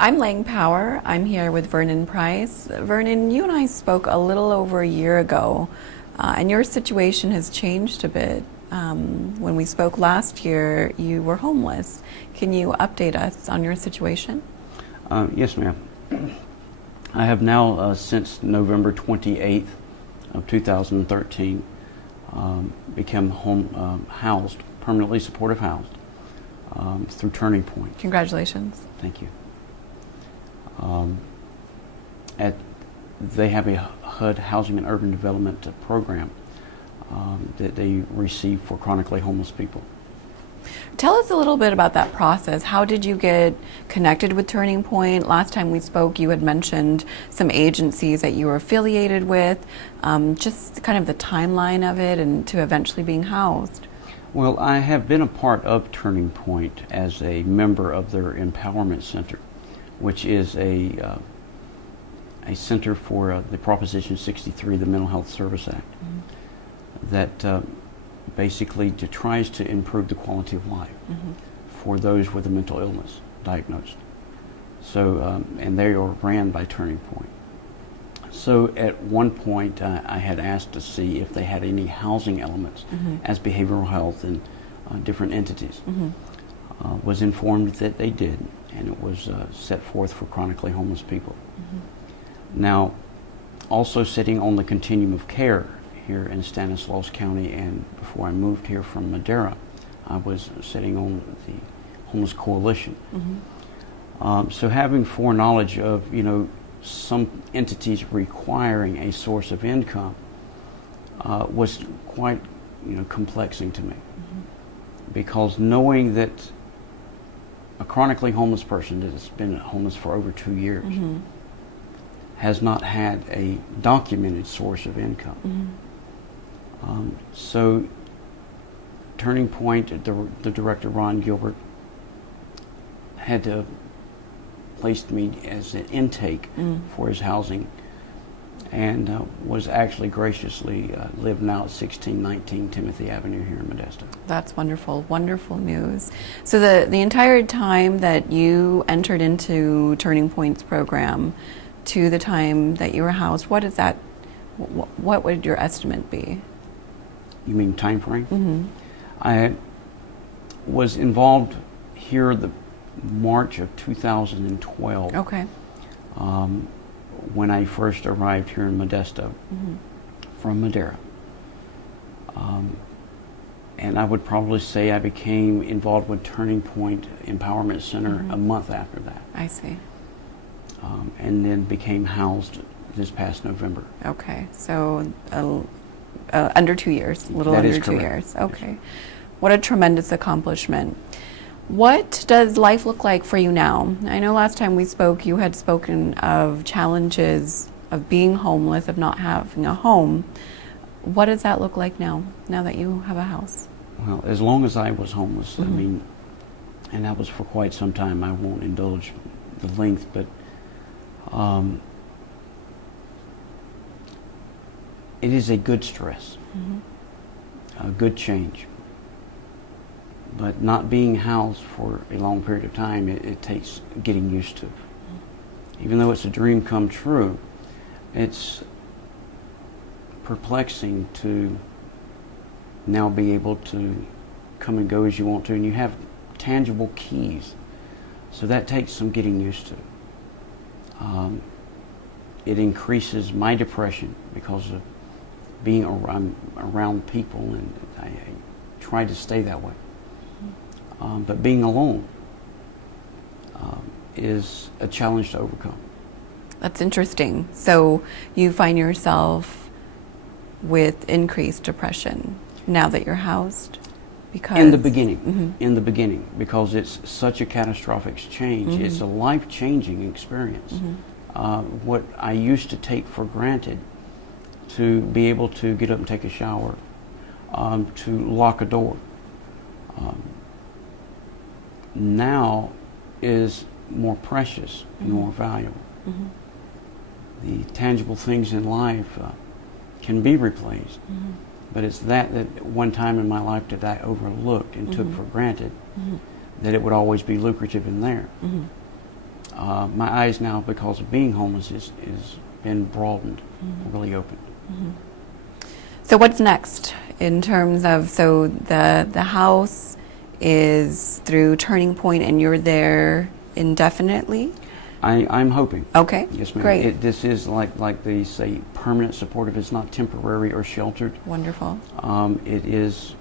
I'm Lang Power. I'm here with Vernon Price. Vernon, you and I spoke a little over a year ago, and your situation has changed a bit. When we spoke last year, you were homeless. Can you update us on your situation? Yes, ma'am. I have now, since November 28th of 2013, become housed, permanently supportive housed, through Turning Point. Congratulations. Thank you. They have a HUD, Housing and Urban Development program that they receive for chronically homeless people. Tell us a little bit about that process. How did you get connected with Turning Point? Last time we spoke, you had mentioned some agencies that you were affiliated with, just kind of the timeline of it and to eventually being housed. Well, I have been a part of Turning Point as a member of their Empowerment Center, which is a center for the Proposition 63, the Mental Health Service Act, that basically tries to improve the quality of life for those with a mental illness diagnosed. So, and they are ran by Turning Point. So at one point I had asked to see if they had any housing elements as behavioral health and different entities. Was informed that they did, and it was set forth for chronically homeless people. Now, also sitting on the continuum of care here in Stanislaus County, and before I moved here from Madera, I was sitting on the Homeless Coalition. So having foreknowledge of, some entities requiring a source of income was quite, complexing to me. Because knowing that a chronically homeless person that has been homeless for over 2 years has not had a documented source of income. So Turning Point, the director, Ron Gilbert, had to placed me as an intake for his housing, and was actually graciously live now at 1619 Timothy Avenue here in Modesto. That's wonderful, wonderful news. So the entire time that you entered into Turning Point's program to the time that you were housed, what is that? What would your estimate be? You mean time frame? I was involved here the March of 2012. Okay. When I first arrived here in Modesto from Madera. And I would probably say I became involved with Turning Point Empowerment Center a month after that. I see. And then became housed this past November. Okay, so under 2 years, a little That under is 2 correct. years. Okay. What a tremendous accomplishment. What does life look like for you now? I know last time we spoke, you had spoken of challenges of being homeless, of not having a home. What does that look like now that you have a house? Well, as long as I was homeless, I mean, and that was for quite some time, I won't indulge the length, but it is a good stress, a good change. But not being housed for a long period of time, it takes getting used to. Even though it's a dream come true, it's perplexing to now be able to come and go as you want to, and you have tangible keys. So that takes some getting used to. It increases my depression because of being around people, and I try to stay that way. But being alone is a challenge to overcome. That's interesting. So you find yourself with increased depression now that you're housed? Because in the beginning, because it's such a catastrophic change. It's a life-changing experience. What I used to take for granted, to be able to get up and take a shower, to lock a door, now is more precious and more valuable. The tangible things in life can be replaced, but it's that one time in my life that I overlooked and took for granted, that it would always be lucrative in there. my eyes now, because of being homeless, is been broadened, really opened. So what's next in terms of, so the house is through Turning Point and you're there indefinitely? I'm hoping. Okay, Yes, ma'am. great. This is like they say, permanent supportive. It's not temporary or sheltered. Wonderful. It is,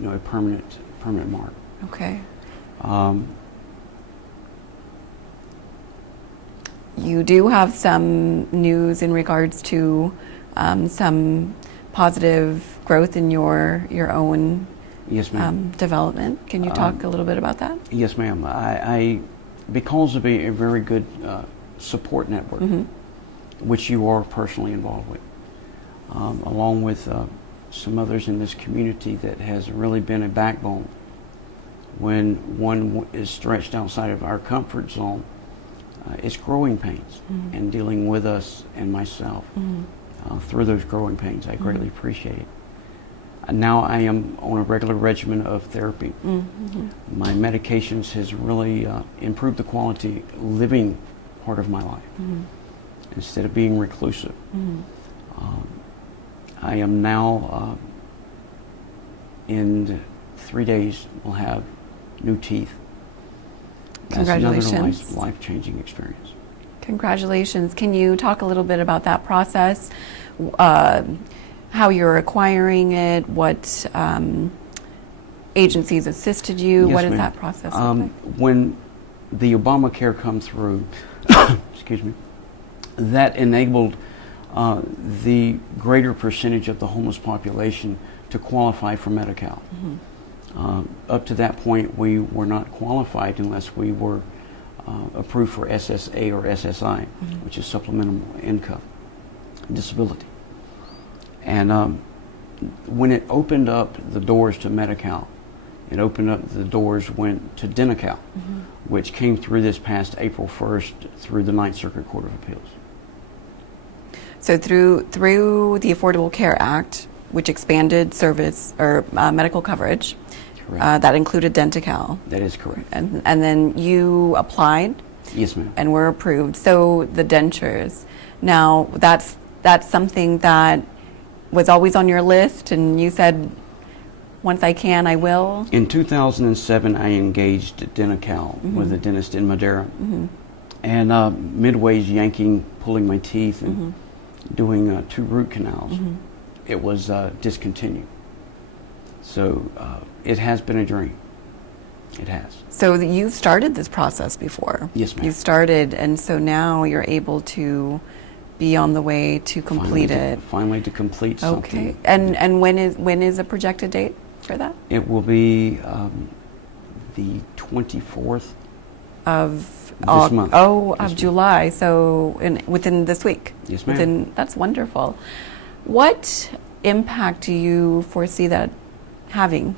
a permanent mark. Okay. Um, You do have some news in regards to some positive growth in your own yes, ma'am. development. Can you talk a little bit about that? Yes, ma'am. I because of a very good support network, which you are personally involved with, along with some others in this community, that has really been a backbone when one is stretched outside of our comfort zone. It's growing pains, and dealing with us and myself through those growing pains. I greatly appreciate it. And now I am on a regular regimen of therapy. My medications has really improved the quality living part of my life, instead of being reclusive. I am now, in 3 days, will have new teeth. Congratulations. That's another life-changing experience. Congratulations. Can you talk a little bit about that process? How you're acquiring it? What agencies assisted you? Yes, what does ma'am. that process look like? When the Obamacare come through, excuse me, that enabled the greater percentage of the homeless population to qualify for Medi-Cal. Up to that point, we were not qualified unless we were approved for SSA or SSI, which is supplemental income disability. And when it opened up the doors to Medi-Cal, it opened up the doors went to Dentures, which came through this past April 1st through the Ninth Circuit Court of Appeals. So through the Affordable Care Act, which expanded service or medical coverage, that included Dentures. That is correct. And then you applied. Yes, ma'am. And were approved. So the Dentures. Now that's something that was always on your list, and you said, once I can, I will. In 2007, I engaged Dentures with a dentist in Madeira, and midways yanking, pulling my teeth, and doing 2 root canals, it was discontinued. So it has been a dream. It has. So you've started this process before. Yes, ma'am. You started, and so now you're able to be on the way to complete it. Finally to complete something. Okay. And when is a projected date for that? It will be the 24th of this month. Oh, Yes, of ma'am. July. So within this week. Yes, ma'am. That's wonderful. What impact do you foresee that having?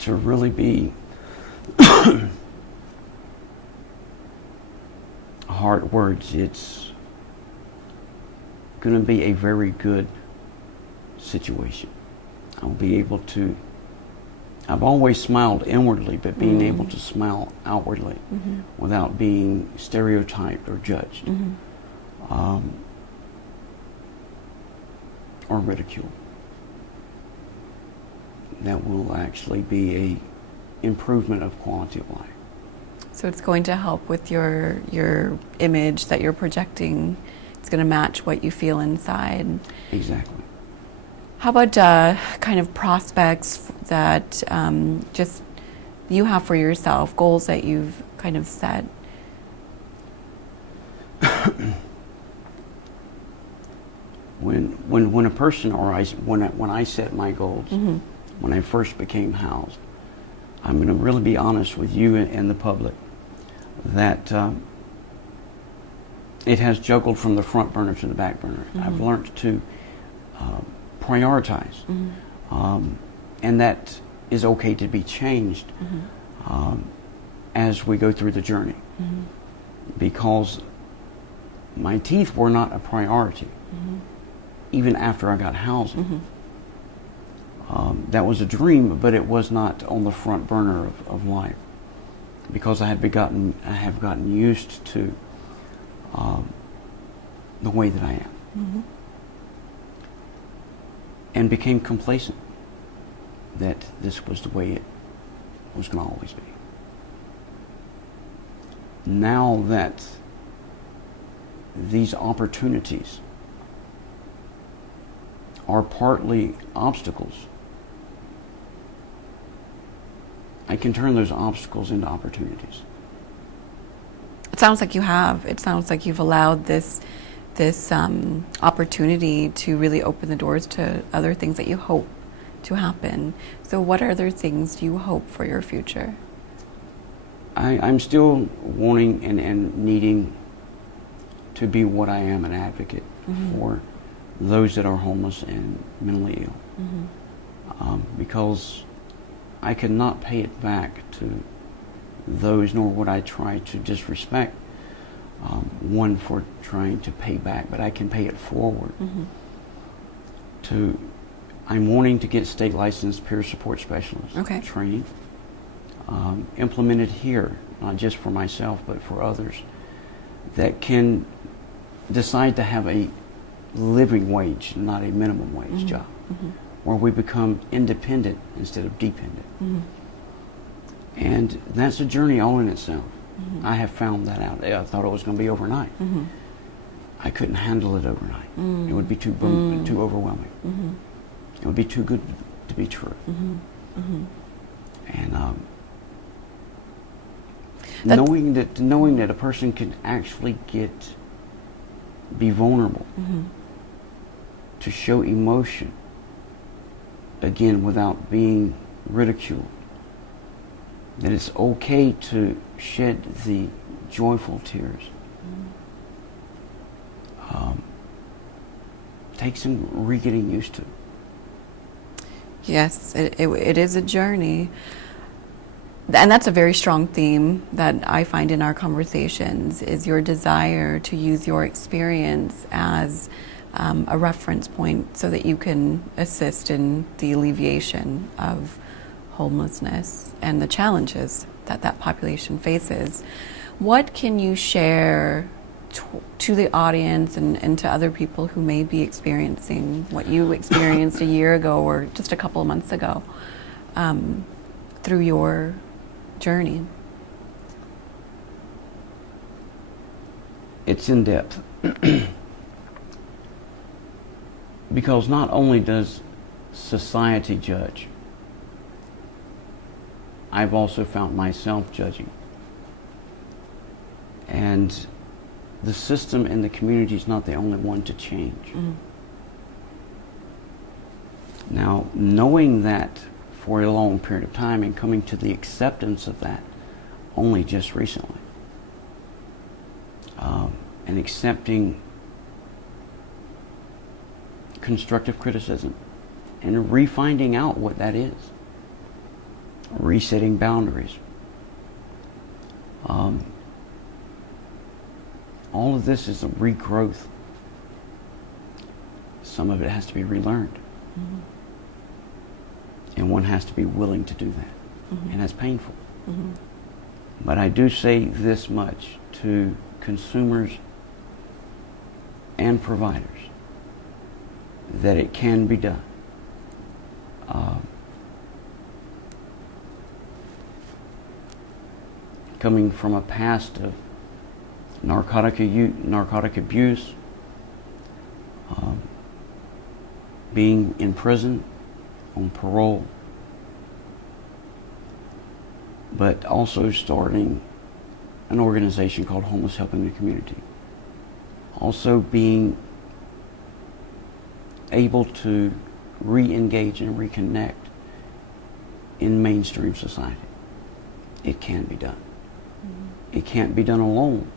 To really be hard words, it's going to be a very good situation. I'll be able to, I've always smiled inwardly, but being able to smile outwardly without being stereotyped or judged or ridiculed. That will actually be a improvement of quality of life. So it's going to help with your image that you're projecting. It's going to match what you feel inside. Exactly. How about kind of prospects that just you have for yourself, goals that you've kind of set? When a person or when I set my goals, when I first became housed, I'm going to really be honest with you and the public that it has juggled from the front burner to the back burner. I've learned to prioritize, and that is okay to be changed as we go through the journey, because my teeth were not a priority even after I got housing. That was a dream, but it was not on the front burner of life. because I have gotten used to the way that I am, Mm-hmm. and became complacent that this was the way it was going to always be. Now that these opportunities are partly obstacles, I can turn those obstacles into opportunities. It sounds like you have. It sounds like you've allowed this opportunity to really open the doors to other things that you hope to happen. So what other things do you hope for your future? I'm still wanting and needing to be what I am, an advocate Mm-hmm. for those that are homeless and mentally ill. Mm-hmm. Because I could not pay it back to those, nor would I try to disrespect one for trying to pay back, but I can pay it forward. Mm-hmm. I'm wanting to get state licensed peer support specialist Okay. training implemented here, not just for myself, but for others that can decide to have a living wage, not a minimum wage Mm-hmm. job, Mm-hmm. where we become independent instead of dependent. Mm-hmm. And that's a journey all in itself. Mm-hmm. I have found that out. I thought it was going to be overnight. Mm-hmm. I couldn't handle it overnight. Mm. It would be too overwhelming. Mm-hmm. It would be too good to be true. Mm-hmm. Mm-hmm. And That's- knowing that a person can actually be vulnerable, Mm-hmm. to show emotion, again, without being ridiculed, that it's okay to shed the joyful tears, takes some re-getting used to. Yes, it is a journey. And that's a very strong theme that I find in our conversations, is your desire to use your experience as a reference point so that you can assist in the alleviation of homelessness and the challenges that that population faces. What can you share to the audience and to other people who may be experiencing what you experienced a year ago or just a couple of months ago through your journey? It's in depth. Because not only does society judge, I've also found myself judging. And the system and the community is not the only one to change. Mm. Now, knowing that for a long period of time and coming to the acceptance of that only just recently, and accepting constructive criticism and refinding out what that is, resetting boundaries. All of this is a regrowth. Some of it has to be relearned. Mm-hmm. And one has to be willing to do that. Mm-hmm. And that's painful. Mm-hmm. But I do say this much to consumers and providers, that it can be done. Coming from a past of narcotic abuse, being in prison, on parole, but also starting an organization called Homeless Helping the Community. Also being able to re-engage and reconnect in mainstream society. It can be done. Mm-hmm. It can't be done alone.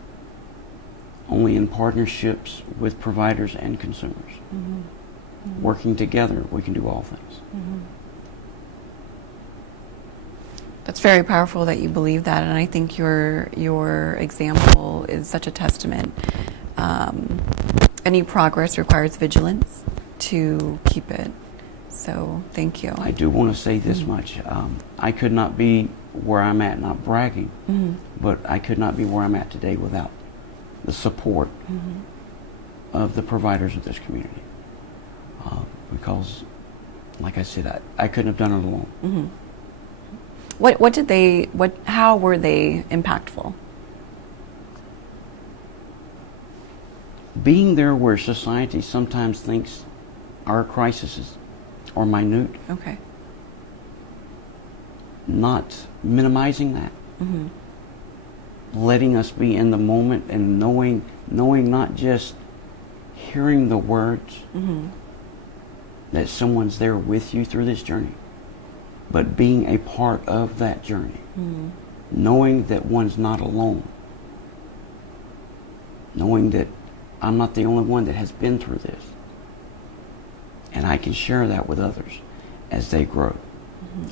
Only in partnerships with providers and consumers. Mm-hmm. Mm-hmm. Working together, we can do all things. Mm-hmm. That's very powerful that you believe that, and I think your example is such a testament. Any progress requires vigilance to keep it. So thank you. I do want to say this much. I could not be where I'm at, not bragging, but I could not be where I'm at today without the support of the providers of this community. Because, like I said, I couldn't have done it alone. How were they impactful? Being there where society sometimes thinks our crises are minute, Okay. not minimizing that, letting us be in the moment and knowing not just hearing the words that someone's there with you through this journey, but being a part of that journey, knowing that one's not alone, knowing that I'm not the only one that has been through this, and I can share that with others as they grow.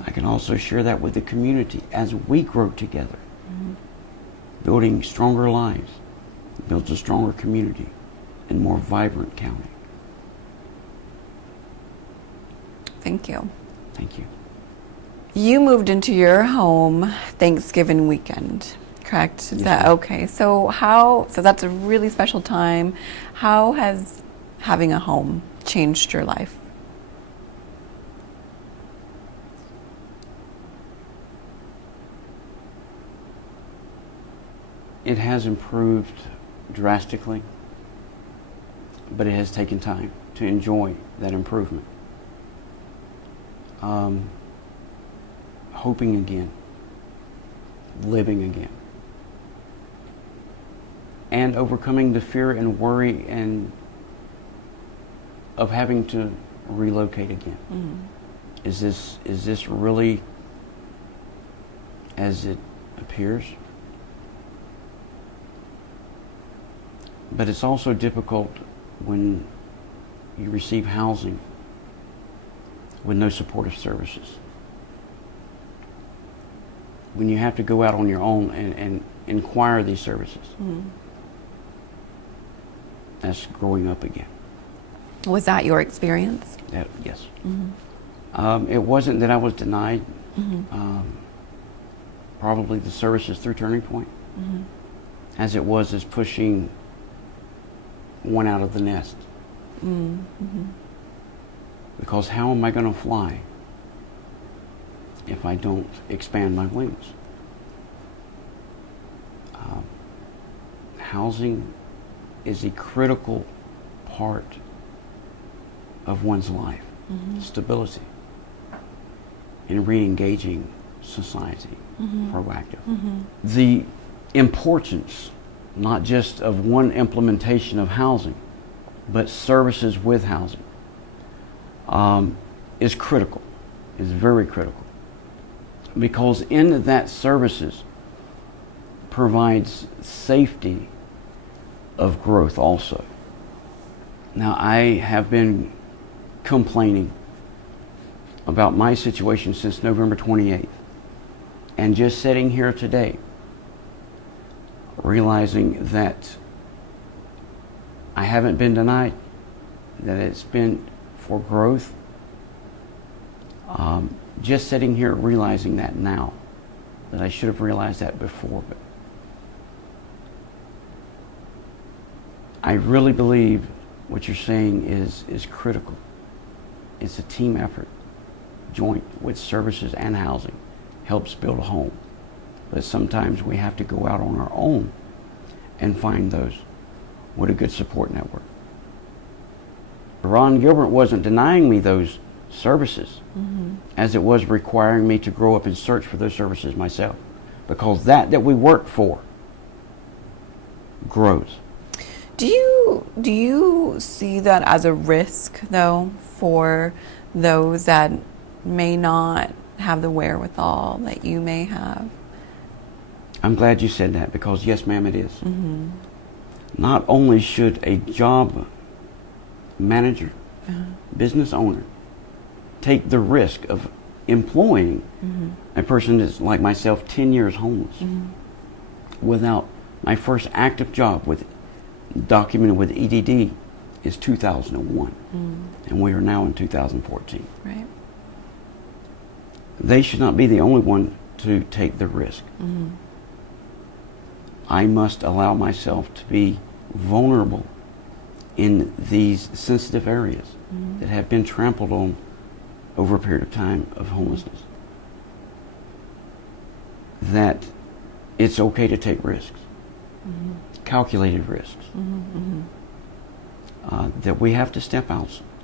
I can also share that with the community as we grow together. Building stronger lives builds a stronger community and more vibrant county. Thank you. Thank you. You moved into your home Thanksgiving weekend, correct? Is Yes, that ma'am. okay? So that's a really special time. How has having a home changed your life? It has improved drastically, but it has taken time to enjoy that improvement. Hoping again, living again, and overcoming the fear and worry and of having to relocate again. Is this really as it appears? But it's also difficult when you receive housing with no supportive services. When you have to go out on your own and inquire these services. That's growing up again. Was that your experience? Yes. It wasn't that I was denied probably the services through Turning Point, as it was as pushing one out of the nest. Because how am I going to fly if I don't expand my wings? Housing is a critical part of one's life, stability, in re-engaging society, proactive. The importance, not just of one implementation of housing, but services with housing, is critical, is very critical. Because in that services provides safety of growth also. Now, I have been complaining about my situation since November 28th. And just sitting here today, realizing that I haven't been denied, that it's been for growth. Just sitting here realizing that now, that I should have realized that before. But I really believe what you're saying is critical. It's a team effort, joint with services and housing, helps build a home. But sometimes we have to go out on our own and find those with a good support network. Ron Gilbert wasn't denying me those services as it was requiring me to grow up and search for those services myself, because that we work for grows. Do you see that as a risk, though, for those that may not have the wherewithal that you may have? I'm glad you said that, because yes, ma'am, it is. Not only should a job manager, business owner, take the risk of employing a person that's like myself, 10 years homeless, without my first active job with documented with EDD is 2001, and we are now in 2014. Right. They should not be the only one to take the risk. I must allow myself to be vulnerable in these sensitive areas that have been trampled on over a period of time of homelessness. That it's okay to take risks, calculated risks. That we have to step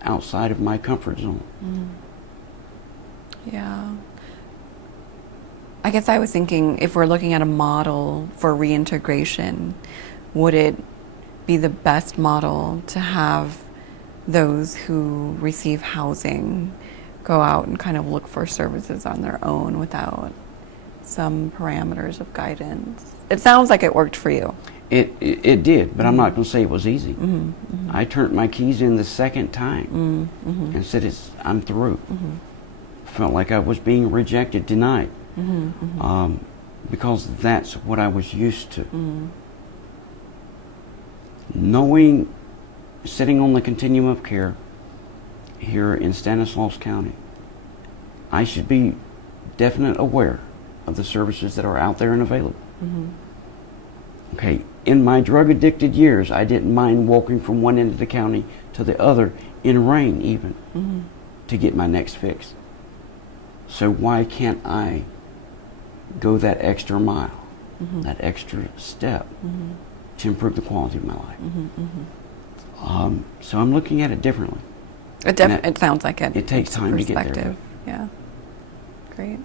outside of my comfort zone. Yeah. I guess I was thinking, if we're looking at a model for reintegration, would it be the best model to have those who receive housing go out and kind of look for services on their own without some parameters of guidance? It sounds like it worked for you. It did, but I'm not going to say it was easy. I turned my keys in the second time and said, I'm through. Felt like I was being rejected, denied, because that's what I was used to. Knowing, sitting on the continuum of care here in Stanislaus County, I should be definitely aware of the services that are out there and available. Okay, in my drug-addicted years, I didn't mind walking from one end of the county to the other in rain even to get my next fix. So why can't I go that extra mile, that extra step to improve the quality of my life? So I'm looking at it differently. It sounds like it. It takes time to get there. Yeah, great.